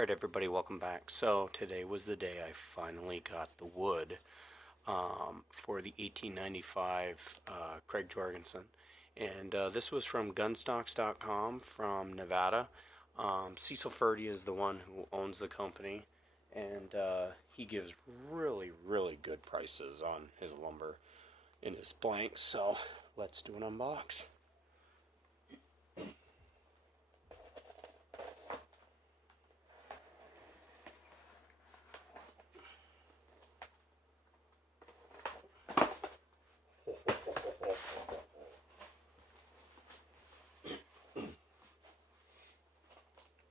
Alright everybody, welcome back. So today was the day I finally got the wood for the 1895 Krag-Jørgensen. And this was from Gunstocks.com from Nevada. Cecil Ferdy is the one who owns the company, and he gives really good prices on his lumber in his blanks. So let's do an unbox.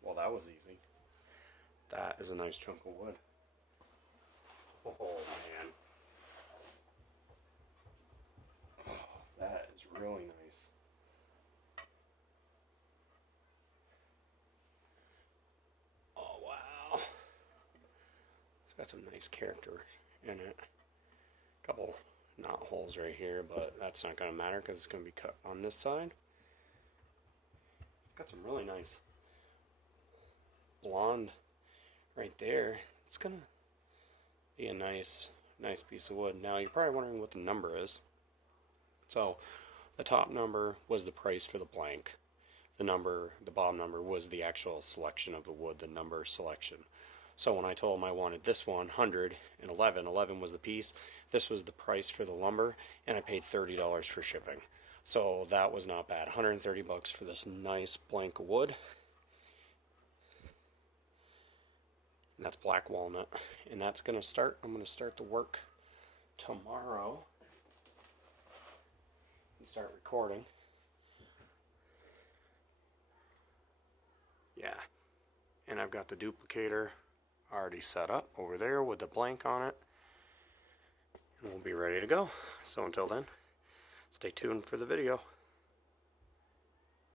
Well, that was easy. That is a nice chunk of wood. Oh man. Oh, that is really nice. Oh wow. It's got some nice character in it. A couple knot holes right here, but that's not going to matter because it's going to be cut on this side. It's got some really nice blonde right there. It's gonna be a nice piece of wood. Now you're probably wondering what the number is. So the top number was the price for the blank. The bottom number was the actual selection of the wood, the number selection. So when I told him I wanted this one, 111, 11 was the piece. This was the price for the lumber, and I paid $30 for shipping. So that was not bad. 130 bucks for this nice blank of wood. And that's black walnut, and that's I'm going to start the work tomorrow and start recording. Yeah, and I've got the duplicator already set up over there with the blank on it, and we'll be ready to go. So until then, stay tuned for the video.